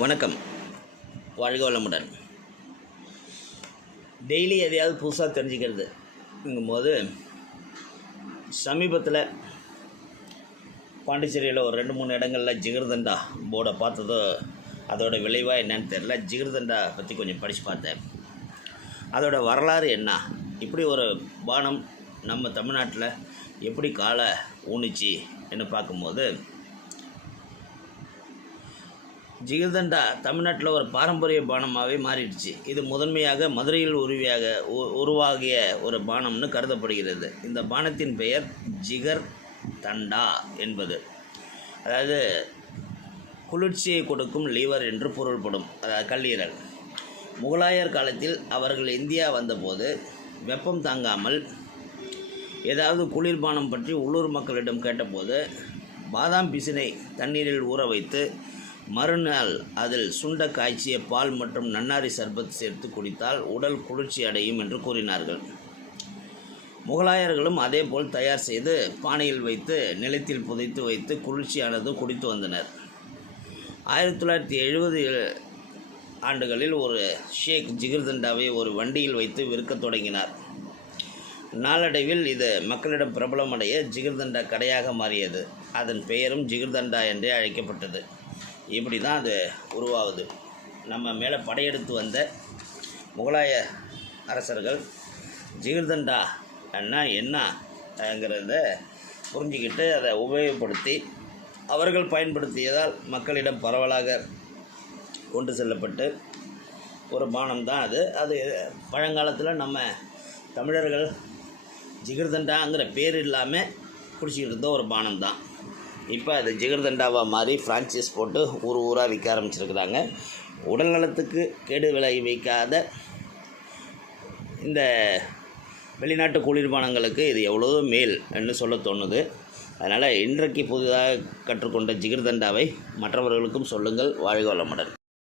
வணக்கம். வாழ்க வளமுடன். டெய்லி எதையாவது புதுசாக தெரிஞ்சுக்கிறதுங்கும் போது சமீபத்தில் பாண்டிச்சேரியில் ஒரு ரெண்டு மூணு இடங்களில் ஜிகிர்தண்டா போர்டை பார்த்ததோ. அதோட விளைவாக என்னன்னு தெரில ஜிகிர்தண்டா பற்றி கொஞ்சம் படித்து பார்த்தேன். அதோட வரலாறு என்ன? இப்படி ஒரு பானம் நம்ம தமிழ்நாட்டில் எப்படி காலை ஊனிச்சு என்று பார்க்கும்போது ஜிகில்தண்டா தமிழ்நாட்டில் ஒரு பாரம்பரிய பானமாகவே மாறிடுச்சு. இது முதன்மையாக மதுரையில் உருவியாக உ- உருவாகிய ஒரு பானம்னு கருதப்படுகிறது. இந்த பானத்தின் பெயர் ஜிகர் தண்டா என்பது. அதாவது குளிர்ச்சியை கொடுக்கும் லீவர் என்று பொருள்படும் அதாவது கல்லீரல். முகலாயர் காலத்தில் அவர்கள் இந்தியா வந்தபோது வெப்பம் தாங்காமல் ஏதாவது குளிர்பானம் பற்றி உள்ளூர் மக்களிடம் கேட்டபோது பாதாம் பிசினை தண்ணீரில் ஊற வைத்து மறுநாள் அதில் சுண்ட காய்ச்சிய பால் மற்றும் நன்னாரி சர்பத் சேர்த்து குடித்தால் உடல் குளிர்ச்சி அடையும் என்று கூறினார்கள். முகலாயர்களும் அதேபோல் தயார் செய்து பானையில் வைத்து நிலத்தில் புதைத்து வைத்து குளிர்ச்சியானது குடித்து வந்தனர். ஆயிரத்தி தொள்ளாயிரத்தி எழுபது ஆண்டுகளில் ஒரு ஷேக் ஜிகிர்தண்டாவை ஒரு வண்டியில் வைத்து விற்கத் தொடங்கினார். நாளடைவில் இது மக்களிடம் பிரபலமடைய ஜிகிர்தண்டா கடையாக மாறியது. அதன் பெயரும் ஜிகிர்தண்டா என்றே அழைக்கப்பட்டது. இப்படி தான் அது உருவாகுது. நம்ம மேலே படையெடுத்து வந்த முகலாய அரசர்கள் ஜிகிர்தண்டா அண்ணா என்னங்கிறத புரிஞ்சுக்கிட்டு அதை உபயோகப்படுத்தி அவர்கள் பயன்படுத்தியதால் மக்களிடம் பரவலாக கொண்டு செல்லப்பட்டு ஒரு பானம் தான் அது. அது பழங்காலத்தில் நம்ம தமிழர்கள் ஜிகிர்தண்டாங்கிற பேர் இல்லாமல் குடிச்சிக்கிட்டு இருந்த ஒரு பானம் தான் இப்போ அது ஜிகர்தண்டாவாக மாறி ஃப்ரான்ச்சைஸ் போட்டு ஊர் ஊராக விற்க ஆரம்பிச்சிருக்கிறாங்க. உடல் நலத்துக்கு கேடு விளைவிக்காத இந்த வெளிநாட்டு குளிர்பானங்களுக்கு இது எவ்வளோ மேல் என்று சொல்ல தோணுது. அதனால் இன்றைக்கு புதிதாக கற்றுக்கொண்ட ஜிகிர்தண்டாவை மற்றவர்களுக்கும் சொல்லுங்கள். வாழ்க வளமுடன்.